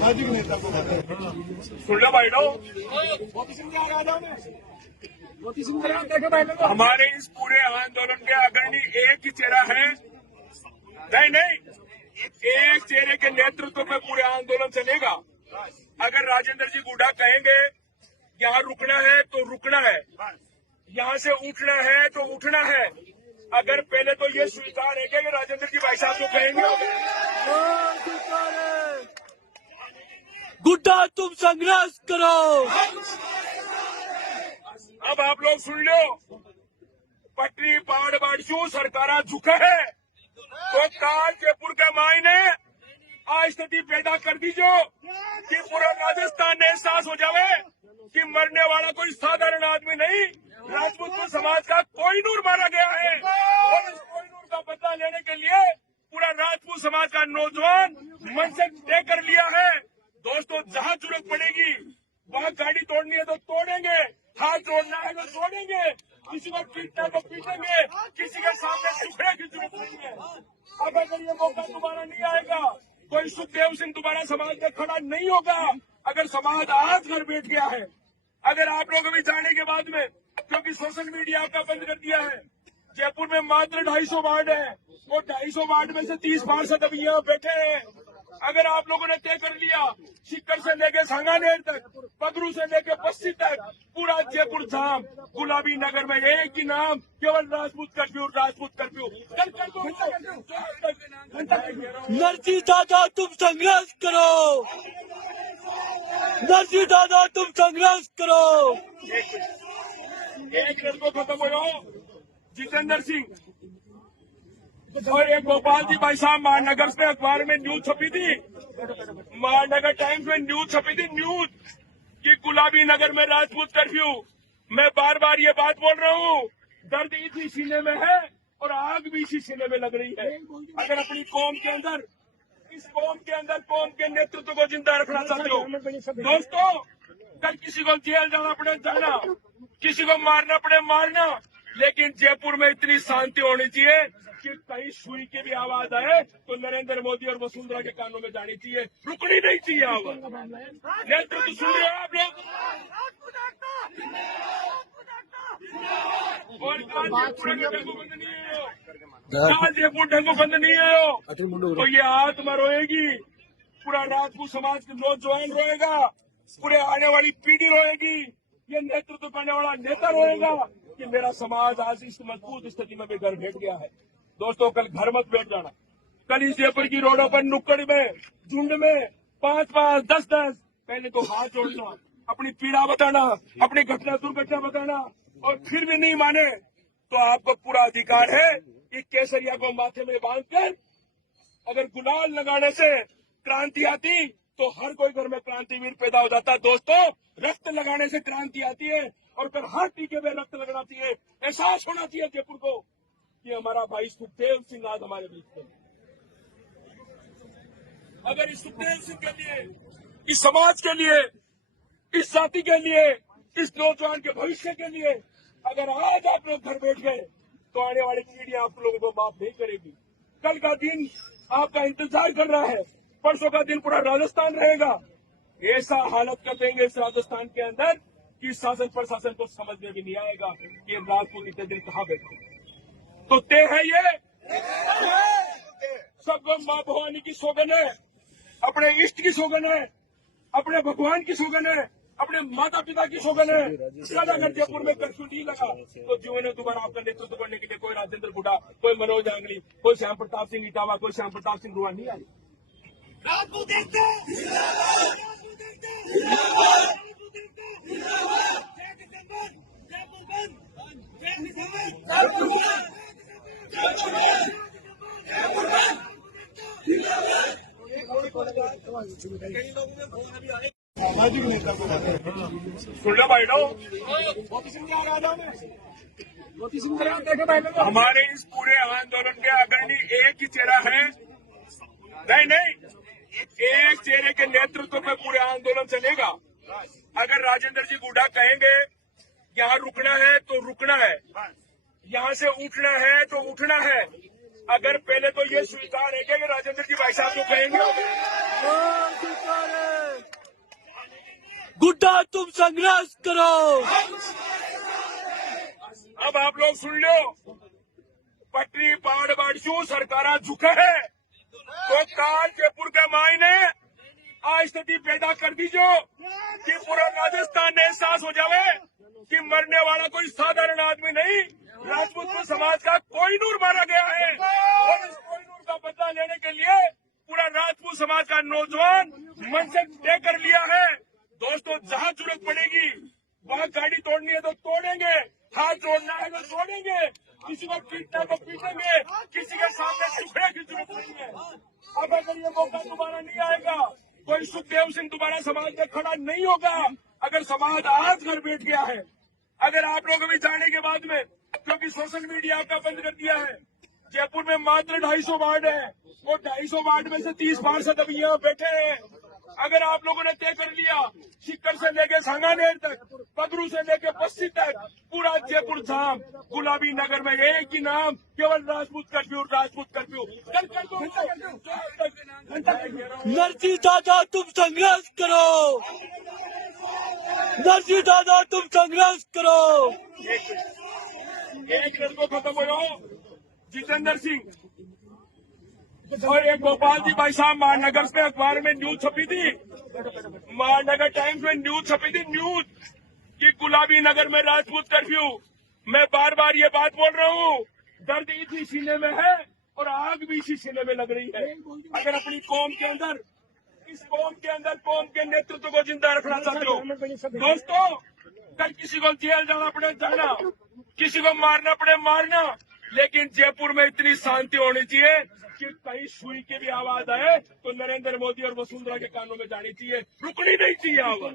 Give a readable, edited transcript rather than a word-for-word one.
सामाजिक नेता को सुन लो भाई लोग, हमारे इस पूरे आंदोलन के अग्रणी एक ही चेहरा है। नहीं, एक चेहरे के नेतृत्व में पूरे आंदोलन चलेगा। अगर राजेंद्र जी गुड्डा कहेंगे यहाँ रुकना है तो रुकना है, यहाँ से उठना है तो उठना है। अगर पहले तो ये स्वीकार है कि राजेंद्र जी भाई साहब को कहेंगे गुड्डा तुम संघर्ष करो। अब आप लोग सुन लो, पटरी पहाड़ बाड़ियों सरकारा झुका है तो काल जयपुर के मायने आज स्थिति पैदा कर दीजो कि पूरा राजस्थान ने एहसास हो जावे कि मरने वाला कोई साधारण आदमी नहीं, राजपूत समाज का कोहिनूर मारा गया है। और इस कोहिनूर का बदला लेने के लिए पूरा राजपूत समाज का नौजवान मन से तय कर लिया है। दोस्तों, जहाँ जरूरत पड़ेगी वहाँ गाड़ी तोड़नी है तो तोड़ेंगे, हाथ जोड़ना है तो जोड़ेंगे, किसी को पीटना है तो पीटेंगे, किसी के सामने झुकने की जरूरत नहीं है। अब अगर ये मौका दोबारा नहीं आएगा, कोई सुखदेव सिंह दोबारा समाज में खड़ा नहीं होगा। अगर समाज आज घर बैठ गया है, अगर आप लोग अभी जाने के बाद में, क्योंकि सोशल मीडिया का बंद कर दिया है, जयपुर में मात्र 250 वार्ड है, वो 250 वार्ड में से 30 पार्षद अभी यहाँ बैठे हैं। अगर आप लोगों ने तय कर लिया, सिक्कर से लेके सांगानेर तक, पगरू से लेके बस्ती तक, पूरा जयपुर जाम, गुलाबी नगर में एक ही नाम, केवल राजपूत कर्फ्यू, राजपूत कर्फ्यू। नरसी दादा तुम संघर्ष करो, नरसी दादा तुम संघर्ष करो। एक मिनट को खत्म हो जाओ। जितेंद्र सिंह और एक गोपाल जी भाई साहब महानगर से अखबार में न्यूज छपी थी, महानगर टाइम्स में न्यूज छपी थी, न्यूज कि गुलाबी नगर में राजपूत कर्फ्यू। मैं बार बार ये बात बोल रहा हूँ, दर्द इसी सीने में है और आग भी इसी सीने में लग रही है। अगर अपनी कौम के अंदर, इस कौम के अंदर कौम के नेतृत्व को जिंदा रखना चाहते हो दोस्तों, कल किसी को जेल जाना पड़े जाना, किसी को मारना पड़े मारना, लेकिन जयपुर में इतनी शांति होनी चाहिए कि कहीं सुई की भी आवाज आए तो नरेंद्र मोदी और वसुंधरा के कानों में जानी चाहिए, रुकनी नहीं चाहिए आवाज। नेतृत्व सुन रहे हो आप लोग? और जयपुर ढंगो बंद नहीं है तो ये आत्मा रोएगी, पूरा राजपूत समाज के नौजवान रोएगा, पूरे आने वाली पीढ़ी रोएगी, ये नेतृत्व करने वाला नेता रोएगा कि मेरा समाज आज इस मजबूत स्थिति में भी घर बैठ गया है। दोस्तों, कल घर मत बैठ जाना। कल इस जयपुर की रोडों पर नुक्कड़ में, झुंड में 5-5, 10-10 पहले तो हाथ जोड़ना, अपनी पीड़ा बताना, अपनी घटना दुर्घटना बताना, और फिर भी नहीं माने तो आपको पूरा अधिकार है कि केसरिया को माथे में बांधकर अगर गुलाल लगाने से क्रांति आती तो हर कोई घर में क्रांतिवीर पैदा हो जाता। दोस्तों, रक्त लगाने से क्रांति आती है और फिर हर टीके में रक्त लगना चाहिए। एहसास होना चाहिए जयपुर को कि हमारा भाई सुखदेव सिंह आज हमारे बीच में। अगर इस सुखदेव सिंह के लिए, इस समाज के लिए, इस जाति के लिए, इस नौजवान के भविष्य के लिए अगर आज आप लोग घर बैठ गए तो आने वाली पीढ़ी आप लोगों को माफ नहीं करेगी। कल का दिन आपका इंतजार कर रहा है, परसों का दिन पूरा राजस्थान रहेगा। ऐसा हालत कर देंगे इस राजस्थान के अंदर कि शासन प्रशासन को समझ में भी नहीं आएगा कि राजपूत इतने दिन कहाँ बैठे। तो तय है ये, सबको माँ भवानी की सौगन है, अपने इष्ट की सौगन है, अपने भगवान की सौगन है, अपने माता पिता की सौगन है। कल अगर जयपुर में कर्फ्यू नहीं लगा तो जीवन ने दोबारा आपका नेतृत्व करने के लिए कोई राजेंद्र गुड्डा, कोई मनोज आंगली, कोई श्याम प्रताप सिंह इटावा, कोई श्याम प्रताप सिंह रुआ नहीं आए। सामाजिक नेता को सुन लो भाई लोग, हमारे इस पूरे आंदोलन के अग्रणी एक ही चेहरा है। नहीं, एक चेहरे के नेतृत्व में पूरे आंदोलन चलेगा। अगर राजेंद्र जी गुड्डा कहेंगे यहाँ रुकना है तो रुकना है, यहाँ से उठना है तो उठना है। अगर पहले तो ये स्वीकार है कि राजेंद्र जी भाई साहब को कहेंगे गुड्डा तुम संघर्ष करो। अब आप लोग सुन लो, पटरी पाड़ बाड़शू सरकारा झुके है तो काल जयपुर के माई ने आ स्थिति पैदा कर दी जो कि पूरा राजस्थान ने एहसास हो जावे कि मरने वाला कोई साधारण आदमी नहीं, राजपूत समाज का कोहिनूर मारा गया है और इस कोहिनूर का बदला लेने के लिए पूरा राजपूत समाज का नौजवान मन से तय कर लिया है। दोस्तों, जहां जरूरत पड़ेगी वहां गाड़ी तोड़नी है तो तोड़ेंगे, हाथ जोड़ना है तो जोड़ेंगे, किसी को पीटना है तो पीटेंगे, किसी के सामने झुकने की जरूरत नहीं है। अब अगर ये मौका दोबारा नहीं आएगा, कोई सुखदेव सिंह दोबारा समाज में खड़ा नहीं होगा। अगर समाज आज घर बैठ गया है, अगर आप लोग अभी जाने के बाद में, क्योंकि सोशल मीडिया आपका बंद कर दिया है, जयपुर में मात्र 250 वार्ड है और 250 वार्ड में से 30 पार्षद अभी यहाँ बैठे हैं। अगर आप लोगों ने तय कर लिया, सीकर से लेके सांगानेर तक, पगरू से लेके बस्ती तक, पूरा जयपुर जाम, गुलाबी नगर में एक ही नाम, केवल राजपूत कर्फ्यू, राजपूत कर्फ्यू। नरसिंह दादा तुम संघर्ष करो। नरसिंह दादा तुम संघर्ष करो। एक मिनट को खत्म हो जाओ। जितेंद्र सिंह और एक गोपाल जी भाई साहब महानगर में अखबार में न्यूज छपी थी, महानगर टाइम्स में न्यूज छपी थी, न्यूज कि गुलाबी नगर में राजपूत कर्फ्यू। मैं बार बार ये बात बोल रहा हूँ, दर्द इसी सीने में है और आग भी इसी सीने में लग रही है। अगर अपनी कौम के अंदर, इस कौम के अंदर कौम के नेतृत्व को जिंदा रखना चाहते हो दोस्तों, कल किसी को जेल जाना पड़े जाना, किसी को मारना पड़े मारना, लेकिन जयपुर में इतनी शांति होनी चाहिए कि कहीं सुई की भी आवाज आए तो नरेंद्र मोदी और वसुंधरा के कानों में जानी चाहिए, रुकनी नहीं चाहिए आवाज।